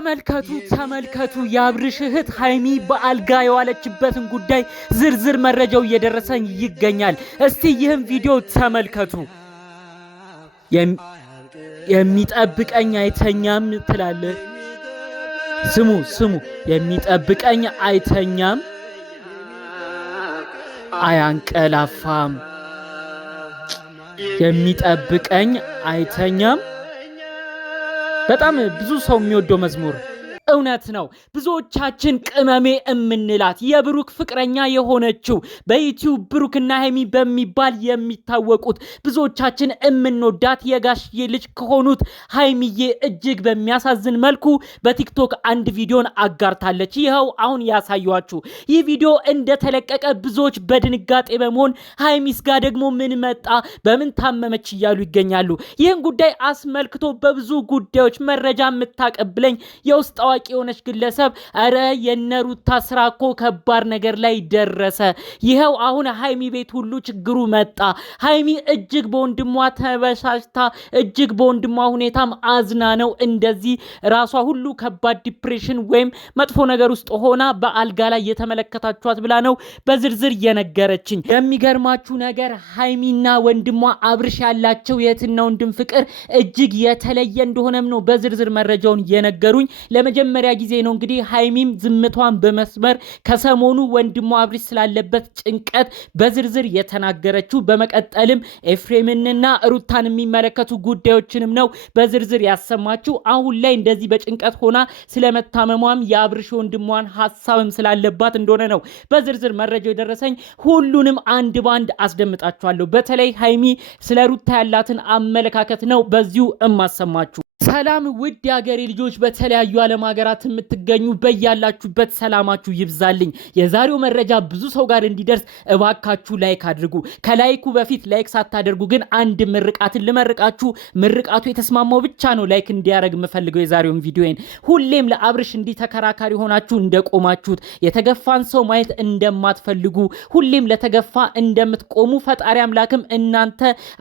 ተመልከቱ የአብርሽ እህት ሃይሚ በአልጋ የዋለችበትን ጉዳይ ዝርዝር መረጃው እየደረሰኝ ይገኛል። እስቲ ይህን ቪዲዮ ተመልከቱ። የሚጠብቀኝ አይተኛም ትላለህ። ስሙ የሚጠብቀኝ አይተኛም አያንቀላፋም። የሚጠብቀኝ አይተኛም። በጣም ብዙ ሰው የሚወደው መዝሙር እውነት ነው። ብዙዎቻችን ቅመሜ እምንላት የብሩክ ፍቅረኛ የሆነችው በዩቲዩብ ብሩክና ሃይሚ በሚባል የሚታወቁት ብዙዎቻችን እምንወዳት የጋሽዬ ልጅ ከሆኑት ሃይሚዬ እጅግ በሚያሳዝን መልኩ በቲክቶክ አንድ ቪዲዮን አጋርታለች። ይኸው አሁን ያሳያችሁ ይህ ቪዲዮ እንደተለቀቀ ብዙዎች በድንጋጤ በመሆን ሃይሚስ ጋር ደግሞ ምን መጣ፣ በምን ታመመች እያሉ ይገኛሉ። ይህን ጉዳይ አስመልክቶ በብዙ ጉዳዮች መረጃ የምታቀብለኝ የውስጥ አዋቂ የሆነች ግለሰብ አረ የነሩታ ስራ እኮ ከባድ ነገር ላይ ደረሰ፣ ይኸው አሁን ሃይሚ ቤት ሁሉ ችግሩ መጣ፣ ሃይሚ እጅግ በወንድሟ ተበሳጭታ እጅግ በወንድሟ ሁኔታም አዝና ነው እንደዚህ ራሷ ሁሉ ከባድ ዲፕሬሽን ወይም መጥፎ ነገር ውስጥ ሆና በአልጋ ላይ የተመለከታችኋት ብላ ነው በዝርዝር የነገረችኝ። የሚገርማችሁ ነገር ሃይሚና ወንድሟ አብርሽ ያላቸው የእህትና ወንድም ፍቅር እጅግ የተለየ እንደሆነም ነው በዝርዝር መረጃውን የነገሩኝ። ለመጀመሪያ ጊዜ ነው እንግዲህ ሃይሚም ዝምቷን በመስመር ከሰሞኑ ወንድሟ አብርሽ ስላለበት ጭንቀት በዝርዝር የተናገረችው። በመቀጠልም ኤፍሬምንና ሩታን የሚመለከቱ ጉዳዮችንም ነው በዝርዝር ያሰማችው። አሁን ላይ እንደዚህ በጭንቀት ሆና ስለመታመሟም የአብርሽ ወንድሟን ሐሳብም ስላለባት እንደሆነ ነው በዝርዝር መረጃው የደረሰኝ። ሁሉንም አንድ ባንድ አስደምጣችኋለሁ። በተለይ ሃይሚ ስለ ሩታ ያላትን አመለካከት ነው በዚሁ እማሰማችሁ። ሰላም ውድ የሀገሬ ልጆች፣ በተለያዩ ዓለም ሀገራት የምትገኙ በያላችሁበት ሰላማችሁ ይብዛልኝ። የዛሬው መረጃ ብዙ ሰው ጋር እንዲደርስ እባካችሁ ላይክ አድርጉ። ከላይኩ በፊት ላይክ ሳታደርጉ ግን አንድ ምርቃትን ልመርቃችሁ። ምርቃቱ የተስማማው ብቻ ነው ላይክ እንዲያደርግ የምፈልገው የዛሬውን ቪዲዮን። ሁሌም ለአብርሽ እንዲህ ተከራካሪ ሆናችሁ እንደቆማችሁት የተገፋን ሰው ማየት እንደማትፈልጉ ሁሌም ለተገፋ እንደምትቆሙ ፈጣሪ አምላክም እናንተ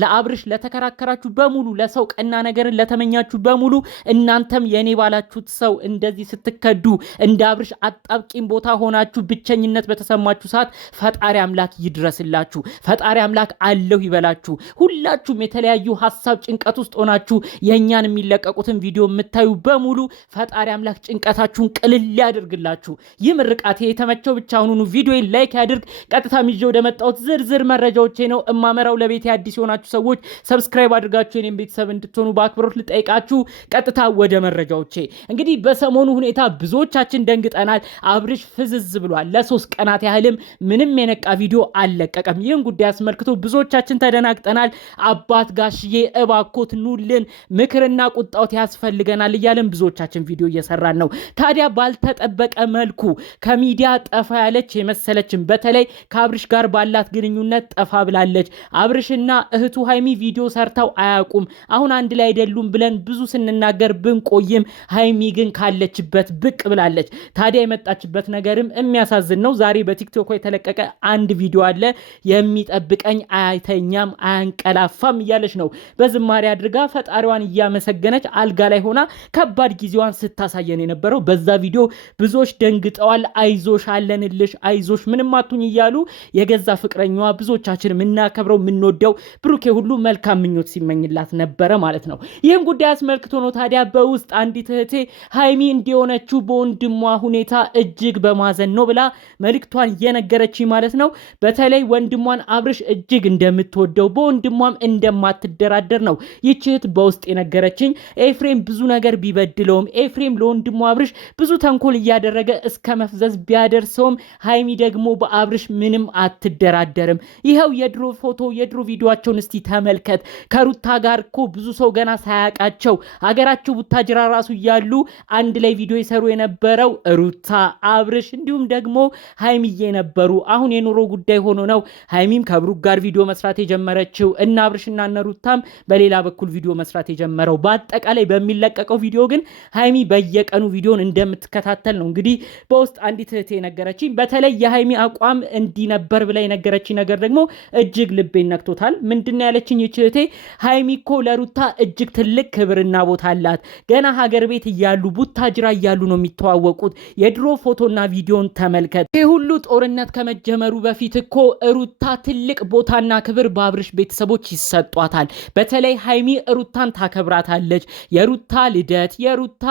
ለአብርሽ ለተከራከራችሁ በሙሉ ለሰው ቀና ነገርን ለተመኛችሁ በሙሉ እናንተም የኔ ባላችሁት ሰው እንደዚህ ስትከዱ እንደ አብርሽ አጣብቂም ቦታ ሆናችሁ ብቸኝነት በተሰማችሁ ሰዓት ፈጣሪ አምላክ ይድረስላችሁ። ፈጣሪ አምላክ አለሁ ይበላችሁ። ሁላችሁም የተለያዩ ሐሳብ ጭንቀት ውስጥ ሆናችሁ የኛን የሚለቀቁትን ቪዲዮ የምታዩ በሙሉ ፈጣሪ አምላክ ጭንቀታችሁን ቅልል ያድርግላችሁ። ይህ ምርቃቴ የተመቸው ብቻ አሁኑኑ ቪዲዮን ላይክ ያድርግ። ቀጥታ ይዤ ወደ መጣሁት ዝርዝር መረጃዎቼ ነው እማመራው። ለቤቴ አዲስ የሆናችሁ ሰዎች ሰብስክራይብ አድርጋችሁ የኔን ቤተሰብ እንድትሆኑ በአክብሮት ልጠይቃችሁ። ቀጥታ ወደ መረጃዎቼ። እንግዲህ በሰሞኑ ሁኔታ ብዙዎቻችን ደንግጠናል። አብርሽ ፍዝዝ ብሏል። ለ3 ቀናት ያህልም ምንም የነቃ ቪዲዮ አልለቀቀም። ይህን ጉዳይ አስመልክቶ ብዙዎቻችን ተደናግጠናል። አባት ጋሽዬ እባኮት ኑልን፣ ምክርና ቁጣውት ያስፈልገናል እያለን ብዙዎቻችን ቪዲዮ እየሰራን ነው። ታዲያ ባልተጠበቀ መልኩ ከሚዲያ ጠፋ ያለች የመሰለችን በተለይ ከአብርሽ ጋር ባላት ግንኙነት ጠፋ ብላለች። አብርሽና እህቱ ሃይሚ ቪዲዮ ሰርተው አያውቁም። አሁን አንድ ላይ አይደሉም ብለን ብዙ ስንናገር ብንቆይም ሃይሚ ግን ካለችበት ብቅ ብላለች። ታዲያ የመጣችበት ነገርም የሚያሳዝን ነው። ዛሬ በቲክቶክ የተለቀቀ አንድ ቪዲዮ አለ። የሚጠብቀኝ አይተኛም አያንቀላፋም እያለች ነው በዝማሬ አድርጋ ፈጣሪዋን እያመሰገነች አልጋ ላይ ሆና ከባድ ጊዜዋን ስታሳየን የነበረው። በዛ ቪዲዮ ብዙዎች ደንግጠዋል። አይዞሽ አለንልሽ፣ አይዞሽ ምንም አቱኝ እያሉ የገዛ ፍቅረኛዋ ብዙዎቻችን የምናከብረው የምንወደው ብሩኬ ሁሉ መልካም ምኞት ሲመኝላት ነበረ ማለት ነው። ይህም ጉዳይ አስመልክቶ ነው ታዲያ በውስጥ አንዲት እህቴ ሃይሚ እንዲሆነችው በወንድሟ ሁኔታ እጅግ በማዘን ነው ብላ መልእክቷን የነገረችኝ ማለት ነው። በተለይ ወንድሟን አብርሽ እጅግ እንደምትወደው በወንድሟም እንደማትደራደር ነው ይህች እህት በውስጥ የነገረችኝ። ኤፍሬም ብዙ ነገር ቢበድለውም ኤፍሬም ለወንድሟ አብርሽ ብዙ ተንኮል እያደረገ እስከ መፍዘዝ ቢያደርሰውም ሃይሚ ደግሞ በአብርሽ ምንም አትደራደርም። ይኸው የድሮ ፎቶ የድሮ ቪዲዮአቸውን እስቲ ተመልከት። ከሩታ ጋር እኮ ብዙ ሰው ገና ሳያቃቸው ሀገራቸው ቡታጅራ ራሱ እያሉ አንድ ላይ ቪዲዮ ይሰሩ የነበረው ሩታ አብርሽ እንዲሁም ደግሞ ሃይሚዬ ነበሩ። አሁን የኑሮ ጉዳይ ሆኖ ነው ሃይሚም ከብሩክ ጋር ቪዲዮ መስራት የጀመረችው እና አብርሽና እነ ሩታም በሌላ በኩል ቪዲዮ መስራት የጀመረው። በአጠቃላይ በሚለቀቀው ቪዲዮ ግን ሃይሚ በየቀኑ ቪዲዮን እንደምትከታተል ነው እንግዲህ በውስጥ አንዲት እህቴ ነገረችኝ። በተለይ የሃይሚ አቋም እንዲነበር ብላ የነገረችኝ ነገር ደግሞ እጅግ ልቤን ነክቶታል። ምንድነው ያለችኝ እህቴ? ሃይሚ እኮ ለሩታ እጅግ ትልቅ ክብርና ቦታ አላት። ገና ሀገር ቤት እያሉ ቡታጅራ እያሉ ነው የሚተዋወቁት። የድሮ ፎቶና ቪዲዮን ተመልከት። ይህ ሁሉ ጦርነት ከመጀመሩ በፊት እኮ ሩታ ትልቅ ቦታና ክብር በአብርሽ ቤተሰቦች ይሰጧታል። በተለይ ሃይሚ ሩታን ታከብራታለች። የሩታ ልደት፣ የሩታ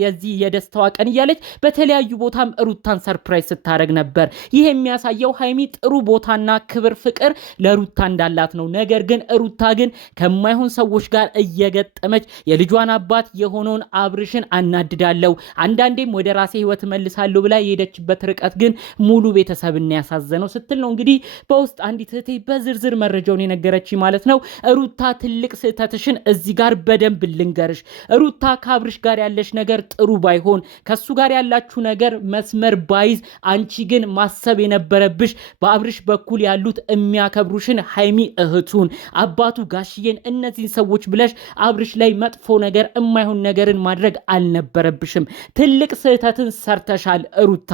የዚህ የደስታዋ ቀን እያለች በተለያዩ ቦታም ሩታን ሰርፕራይዝ ስታደርግ ነበር። ይህ የሚያሳየው ሃይሚ ጥሩ ቦታና ክብር፣ ፍቅር ለሩታ እንዳላት ነው። ነገር ግን ሩታ ግን ከማይሆን ሰዎች ጋር እየገጠመች የልጇን አባት የሆነውን አብርሽን አናድዳለሁ፣ አንዳንዴም ወደ ራሴ ህይወት መልሳለሁ ብላ የሄደችበት ርቀት ግን ሙሉ ቤተሰብን ያሳዘነው ስትል ነው እንግዲህ በውስጥ አንዲት እህቴ በዝርዝር መረጃውን የነገረች ማለት ነው። ሩታ ትልቅ ስህተትሽን እዚህ ጋር በደንብ ልንገርሽ። ሩታ ከአብርሽ ጋር ያለሽ ነገር ጥሩ ባይሆን፣ ከሱ ጋር ያላችሁ ነገር መስመር ባይዝ፣ አንቺ ግን ማሰብ የነበረብሽ በአብርሽ በኩል ያሉት የሚያከብሩሽን ሃይሚ እህቱን፣ አባቱ ጋሽዬን፣ እነዚህን ሰዎች ብለሽ አብርሽ ላይ መጥፎ ነገር የማይሆን ነገርን ማድረግ አልነበረብሽም። ትልቅ ስህተትን ሰርተሻል ሩታ።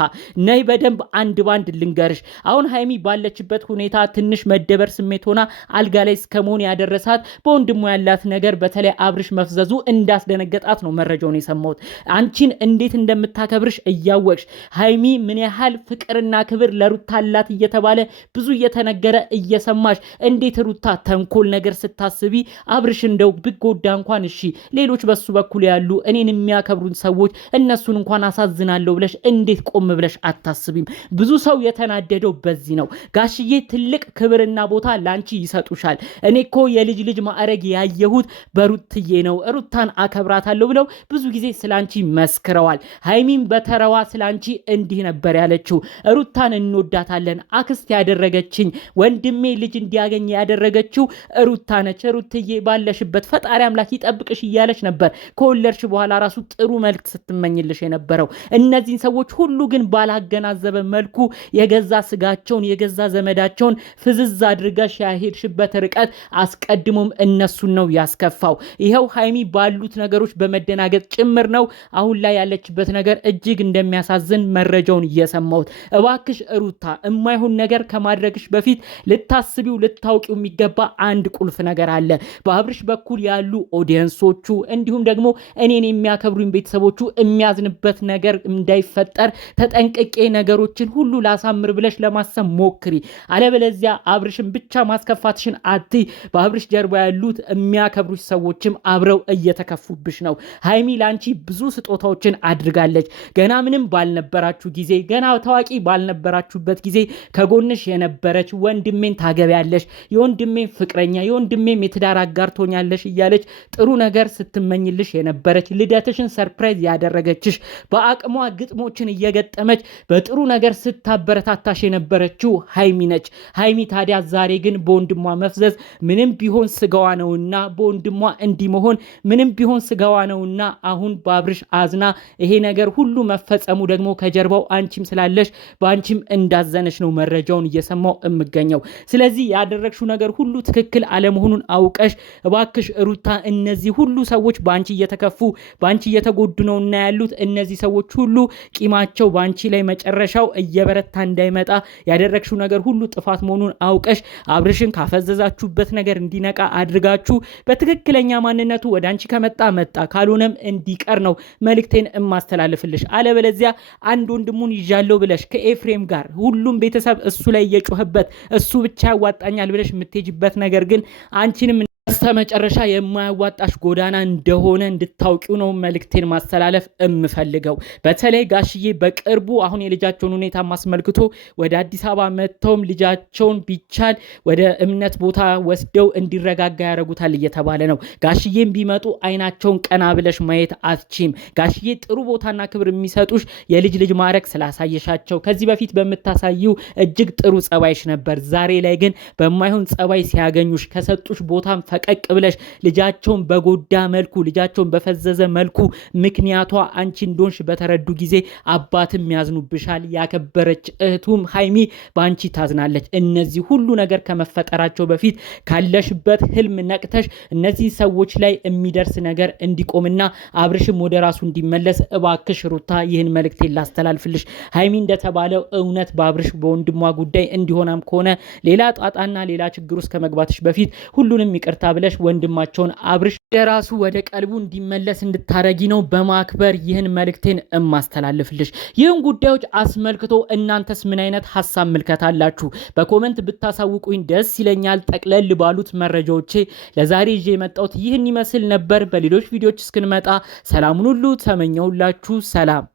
ነይ በደንብ አንድ ባንድ ልንገርሽ። አሁን ሃይሚ ባለችበት ሁኔታ ትንሽ መደበር ስሜት ሆና አልጋ ላይ እስከመሆን ያደረሳት በወንድሟ ያላት ነገር፣ በተለይ አብርሽ መፍዘዙ እንዳስደነገጣት ነው መረጃውን የሰማሁት። አንቺን እንዴት እንደምታከብርሽ እያወቅሽ ሃይሚ ምን ያህል ፍቅርና ክብር ለሩታ አላት እየተባለ ብዙ እየተነገረ እየሰማሽ እንዴት ሩታ ተንኮል ነገር ስታስቢ አብርሽ እንደው ብጎዳ እንኳን እሺ፣ ሌሎች በሱ በኩል ያሉ እኔን የሚያከብሩን ሰዎች እነሱን እንኳን አሳዝናለሁ ብለሽ እንዴት ቆም ብለሽ አታስቢም? ብዙ ሰው የተናደደው በዚህ ነው። ጋሽዬ ትልቅ ክብርና ቦታ ላንቺ ይሰጡሻል። እኔ እኮ የልጅ ልጅ ማዕረግ ያየሁት በሩትዬ ነው፣ ሩታን አከብራታለሁ ብለው ብዙ ጊዜ ስላንቺ መስክረዋል። ሃይሚን በተረዋ ስላንቺ እንዲህ ነበር ያለችው። ሩታን እንወዳታለን፣ አክስት ያደረገችኝ፣ ወንድሜ ልጅ እንዲያገኝ ያደረገችው ሩታ ነች። ሩትዬ ባለሽበት ፈጣሪ አምላክ ይጠብቅሽ እያለች ነበር ከወለድሽ በኋላ ራሱ ጥሩ መልክ ስትመኝልሽ የነበረው። እነዚህን ሰዎች ሁሉ ግን ባላገናዘበ መልኩ የገዛ ስጋቸውን የገዛ ዘመዳቸውን ፍዝዝ አድርጋሽ ያሄድሽበት ርቀት አስቀድሞም እነሱን ነው ያስከፋው። ይኸው ሃይሚ ባሉት ነገሮች በመደናገጥ ጭምር ነው አሁን ላይ ያለችበት ነገር እጅግ እንደሚያሳዝን መረጃውን እየሰማሁት። እባክሽ ሩታ የማይሆን ነገር ከማድረግሽ በፊት ልታስቢው ልታውቂው የሚገባ አንድ ቁልፍ ነገር አለ። በአብርሽ በኩል ያሉ ኦዲየንሶቹ እንዲሁም ደግሞ እኔን የሚያከብሩኝ ቤተሰቦቹ የሚያዝንበት ነገር እንዳይፈጠር ተጠንቅቄ ነገሮችን ሁሉ ላሳምር ብለሽ ለማሰብ ሞክሪ። አለበለዚያ አብርሽን ብቻ ማስከፋትሽን አትይ። በአብርሽ ጀርባ ያሉት የሚያከብሩሽ ሰዎችም አብረው እየተከፉብሽ ነው። ሃይሚ ላንቺ ብዙ ስጦታዎችን አድርጋለች። ገና ምንም ባልነበራችሁ ጊዜ፣ ገና ታዋቂ ባልነበራችሁበት ጊዜ ከጎንሽ የነበረች ወንድሜን ታገቢያለሽ፣ የወንድሜን ፍቅረኛ፣ የወንድሜን የትዳር አጋር ትሆኛለሽ እያለች ጥሩ ነገር ስትመኝልሽ የነበረች፣ ልደትሽን ሰርፕራይዝ ያደረገችሽ፣ በአቅሟ ግጥሞችን እየገጠመች በጥሩ ነገር ስታበረታታሽ የነበረችው ሃይሚ ነች። ሃይሚ ታዲያ ዛሬ ግን በወንድሟ መፍዘዝ ምንም ቢሆን ስጋዋ ነውና፣ በወንድሟ እንዲህ መሆን ምንም ቢሆን ስጋዋ ነውና አሁን በአብርሽ አዝና ይሄ ነገር ሁሉ መፈጸሙ ደግሞ ከጀርባው አንቺም ስላለሽ በአንቺም እንዳዘነች ነው መረጃውን እየሰማው የምገኘው። ስለዚህ ያደረግሽው ነገር ሁሉ ትክክል አለመሆኑን አውቀሽ እባክሽ ሩታ፣ እነዚህ ሁሉ ሰዎች በአንቺ እየተከፉ በአንቺ እየተጎዱ ነውና ያሉት እነዚህ ሰዎች ሁሉ ቂማቸው በአንቺ ላይ መጨረሻው እየበረታ እንዳይመጣ ያደረግሽው ነገር ሁሉ ጥፋት መሆኑን አውቀሽ አብርሽን ካፈዘዛችሁበት ነገር እንዲነቃ አድርጋችሁ በትክክለኛ ማንነቱ ወደ አንቺ ከመጣ መጣ፣ ካልሆነም እንዲቀር ነው መልእክቴን እማስተላልፍልሽ። አለበለዚያ አንድ ወንድሙን ይዣለሁ ብለሽ ከኤፍሬም ጋር ሁሉም ቤተሰብ እሱ ላይ እየጮህበት እሱ ብቻ ያዋጣኛል ብለሽ የምትሄጂበት ነገር ግን አንቺንም በስተመጨረሻ የማያዋጣሽ ጎዳና እንደሆነ እንድታውቂው ነው መልእክቴን ማስተላለፍ እምፈልገው። በተለይ ጋሽዬ በቅርቡ አሁን የልጃቸውን ሁኔታ ማስመልክቶ ወደ አዲስ አበባ መጥተውም ልጃቸውን ቢቻል ወደ እምነት ቦታ ወስደው እንዲረጋጋ ያደርጉታል እየተባለ ነው። ጋሽዬም ቢመጡ አይናቸውን ቀና ብለሽ ማየት አትችም። ጋሽዬ ጥሩ ቦታና ክብር የሚሰጡሽ የልጅ ልጅ ማዕረግ ስላሳየሻቸው ከዚህ በፊት በምታሳዩ እጅግ ጥሩ ጸባይሽ ነበር። ዛሬ ላይ ግን በማይሆን ጸባይ ሲያገኙሽ ከሰጡሽ ቦታም ፈቀቅ ብለሽ ልጃቸውን በጎዳ መልኩ ልጃቸውን በፈዘዘ መልኩ ምክንያቷ አንቺ እንደሆንሽ በተረዱ ጊዜ አባትም ያዝኑብሻል። ያከበረች እህቱም ሃይሚ በአንቺ ታዝናለች። እነዚህ ሁሉ ነገር ከመፈጠራቸው በፊት ካለሽበት ህልም ነቅተሽ እነዚህ ሰዎች ላይ የሚደርስ ነገር እንዲቆምና አብርሽም ወደ ራሱ እንዲመለስ እባክሽ ሩታ ይህን መልእክት ላስተላልፍልሽ። ሃይሚ እንደተባለው እውነት በአብርሽ በወንድሟ ጉዳይ እንዲሆናም ከሆነ ሌላ ጣጣና ሌላ ችግር ውስጥ ከመግባትሽ በፊት ሁሉንም ይቅርታ ይቅርታ ብለሽ ወንድማቸውን አብርሽ የራሱ ወደ ቀልቡ እንዲመለስ እንድታረጊ ነው በማክበር ይህን መልእክቴን እማስተላልፍልሽ። ይህን ጉዳዮች አስመልክቶ እናንተስ ምን አይነት ሐሳብ ምልከታ አላችሁ? በኮመንት ብታሳውቁኝ ደስ ይለኛል። ጠቅለል ባሉት መረጃዎቼ ለዛሬ ይዤ የመጣሁት ይህን ይመስል ነበር። በሌሎች ቪዲዮዎች እስክንመጣ ሰላሙን ሁሉ ተመኘውላችሁ። ሰላም